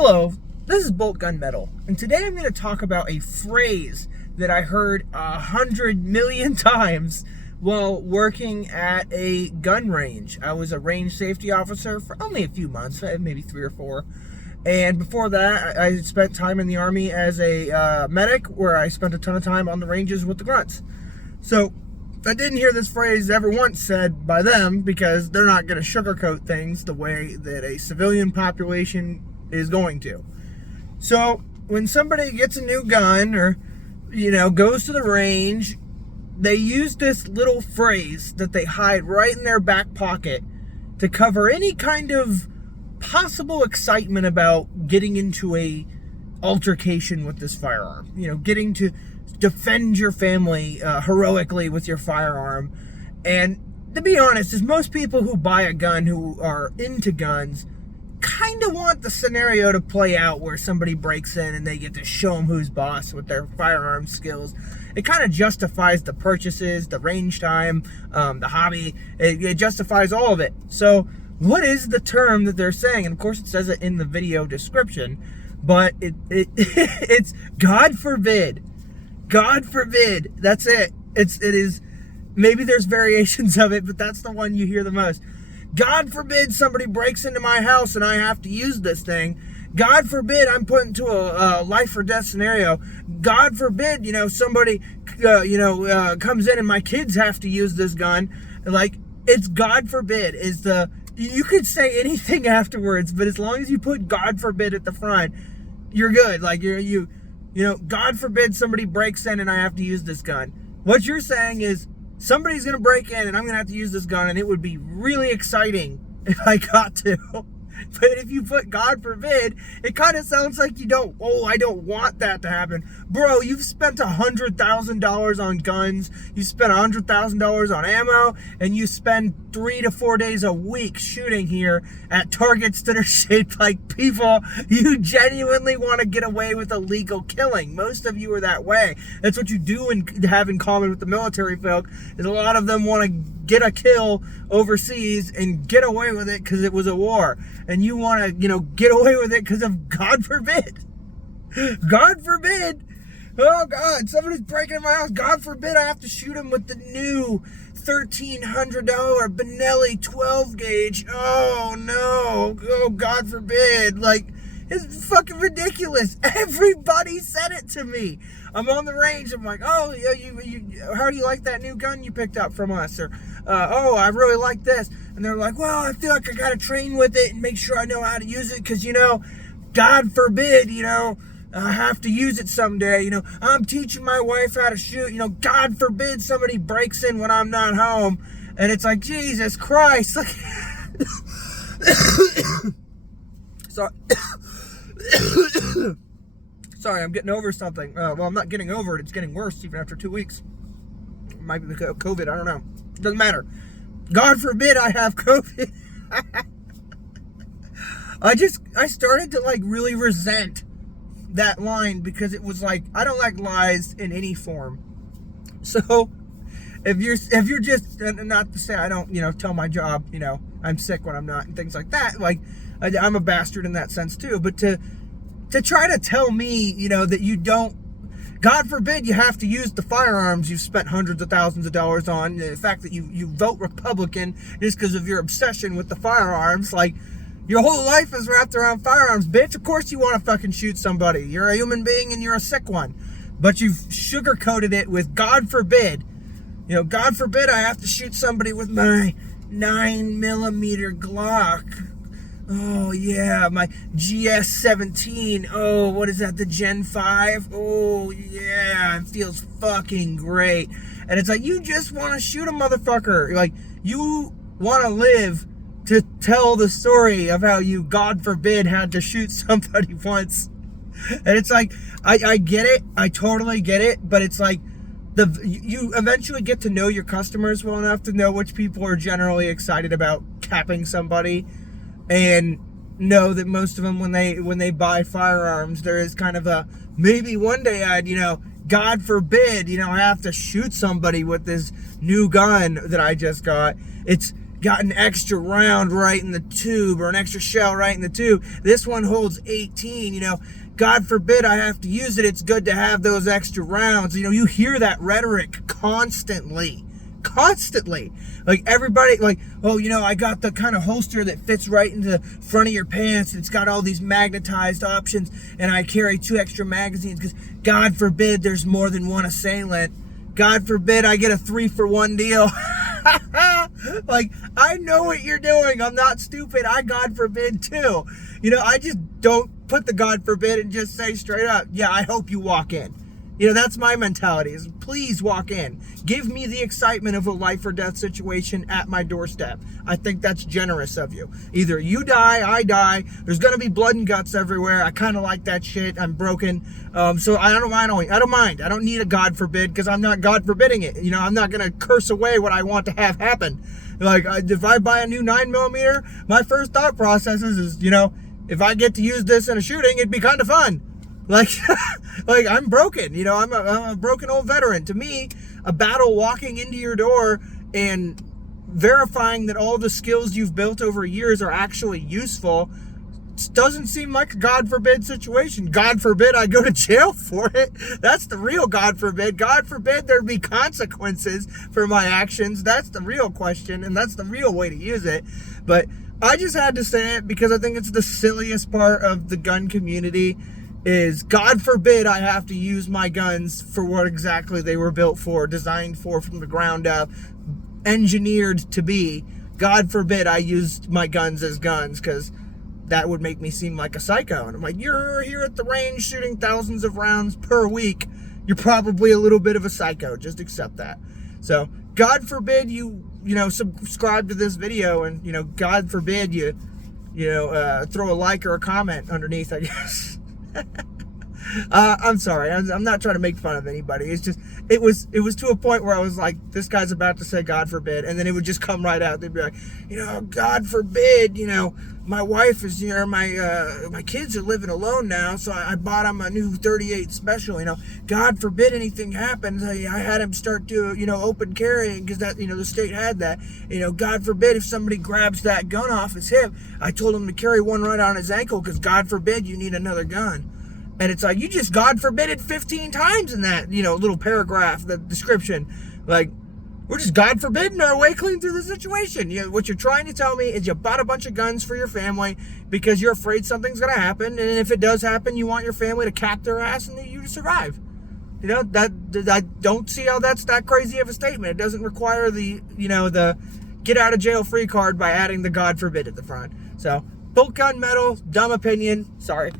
Hello, this is Bolt Gun Metal, and today I'm going to talk about a phrase that I heard 100 million times while working at a gun range. I was a range safety officer for only a few months, maybe 3 or 4. And before that, I spent time in the Army as a medic, where I spent a ton of time on the ranges with the grunts. So I didn't hear this phrase ever once said by them, because they're not going to sugarcoat things the way that a civilian population is going to. So when somebody gets a new gun or, goes to the range, they use this little phrase that they hide right in their back pocket to cover any kind of possible excitement about getting into a altercation with this firearm. Getting to defend your family heroically with your firearm. And to be honest, is most people who buy a gun who are into guns kind of want the scenario to play out where somebody breaks in and they get to show them who's boss with their firearm skills. It kind of justifies the purchases, the range time, the hobby. It justifies all of it. So what is the term that they're saying? And of course it says it in the video description, but it's God forbid. God forbid. That's it. It is. Maybe there's variations of it, but that's the one you hear the most. God forbid somebody breaks into my house and I have to use this thing. God forbid I'm put into a life or death scenario. God forbid, somebody, comes in and my kids have to use this gun. Like, it's God forbid is you could say anything afterwards, but as long as you put God forbid at the front, you're good. Like, God forbid somebody breaks in and I have to use this gun. What you're saying is, somebody's going to break in and I'm going to have to use this gun, and it would be really exciting if I got to. But if you put God forbid, it kind of sounds like I don't want that to happen. Bro, you've spent $100,000 on guns, you spent $100,000 on ammo, and you spend 3 to 4 days a week shooting here at targets that are shaped like people. You genuinely want to get away with illegal killing. Most of you are that way. That's what you do and have in common with the military folk, is a lot of them want to get a kill overseas and get away with it because it was a war. And you want to, get away with it because of God forbid. God forbid. Oh, God, somebody's breaking in my house. God forbid I have to shoot him with the new $1,300 Benelli 12 gauge. Oh, no. Oh, God forbid. Like, it's fucking ridiculous. Everybody said it to me. I'm on the range. I'm like, oh, how do you like that new gun you picked up from us? Or, oh, I really like this. And they're like, well, I feel like I got to train with it and make sure I know how to use it because, God forbid, I have to use it someday. I'm teaching my wife how to shoot. God forbid somebody breaks in when I'm not home. And it's like, Jesus Christ. Like, sorry. Sorry, I'm getting over something. Well, I'm not getting over it. It's getting worse even after 2 weeks. It might be COVID. I don't know. It doesn't matter. God forbid I have COVID. I started to really resent that line, because it was like, I don't like lies in any form. So if you're just, not to say I don't, tell my job, I'm sick when I'm not and things like that. Like, I'm a bastard in that sense too. But to try to tell me, that you don't, God forbid you have to use the firearms you've spent hundreds of thousands of dollars on, the fact that you vote Republican just because of your obsession with the firearms, like, your whole life is wrapped around firearms, bitch. Of course you want to fucking shoot somebody. You're a human being and you're a sick one. But you've sugarcoated it with God forbid. God forbid I have to shoot somebody with my 9mm Glock. Oh, yeah, my GS-17. Oh, what is that, the Gen 5? Oh, yeah, it feels fucking great. And it's like, you just want to shoot a motherfucker. Like, you want to live to tell the story of how you, God forbid, had to shoot somebody once. And it's like, I get it. I totally get it. But it's like, you eventually get to know your customers well enough to know which people are generally excited about capping somebody, and know that most of them, when they buy firearms, there is kind of a, maybe one day I'd, God forbid, I have to shoot somebody with this new gun that I just got. got an extra round right in the tube, or an extra shell right in the tube. This one holds 18, you know. God forbid I have to use it. It's good to have those extra rounds. You know, you hear that rhetoric constantly. Like everybody, like, oh, you know, I got the kind of holster that fits right into the front of your pants. It's got all these magnetized options, and I carry 2 extra magazines because God forbid there's more than one assailant. God forbid I get a 3-for-1 deal. Like, I know what you're doing. I'm not stupid. I God forbid too. You know, I just don't put the God forbid and just say straight up, yeah, I hope you walk in. You know, that's my mentality, is please walk in. Give me the excitement of a life or death situation at my doorstep. I think that's generous of you. Either you die, I die. There's going to be blood and guts everywhere. I kind of like that shit. I'm broken. So I don't mind. I don't need a God forbid, because I'm not God forbidding it. You know, I'm not going to curse away what I want to have happen. Like, if I buy a new 9mm, my first thought process is, you know, if I get to use this in a shooting, it'd be kind of fun. Like, like, I'm broken, you know, I'm a broken old veteran. To me, a battle walking into your door and verifying that all the skills you've built over years are actually useful doesn't seem like a God forbid situation. God forbid I go to jail for it. That's the real God forbid. God forbid there be consequences for my actions. That's the real question, and that's the real way to use it. But I just had to say it because I think it's the silliest part of the gun community. Is God forbid I have to use my guns for what exactly they were built for, designed for from the ground up, engineered to be. God forbid I used my guns as guns, because that would make me seem like a psycho. And I'm like, you're here at the range shooting thousands of rounds per week. You're probably a little bit of a psycho. Just accept that. So God forbid you know, subscribe to this video, and, you know, God forbid you throw a like or a comment underneath, I guess. I'm sorry. I'm not trying to make fun of anybody. It's just, it was to a point where I was like, this guy's about to say God forbid, and then it would just come right out. They'd be like, you know, God forbid, you know, my wife is, you know, my kids are living alone now, so I bought him a new 38 special. You know, God forbid anything happens. I had him start to, you know, open carrying, because that, you know, the state had that. You know, God forbid if somebody grabs that gun off his hip, I told him to carry one right on his ankle, because God forbid you need another gun. And it's like, you just God forbid it 15 times in that, you know, little paragraph, the description. Like, we're just God forbidding our way clean through the situation. You know, what you're trying to tell me is you bought a bunch of guns for your family because you're afraid something's going to happen. And if it does happen, you want your family to cap their ass and you to survive. You know, I don't see how that's that crazy of a statement. It doesn't require the, you know, the get out of jail free card by adding the God forbid at the front. So, bolt gun metal, dumb opinion. Sorry.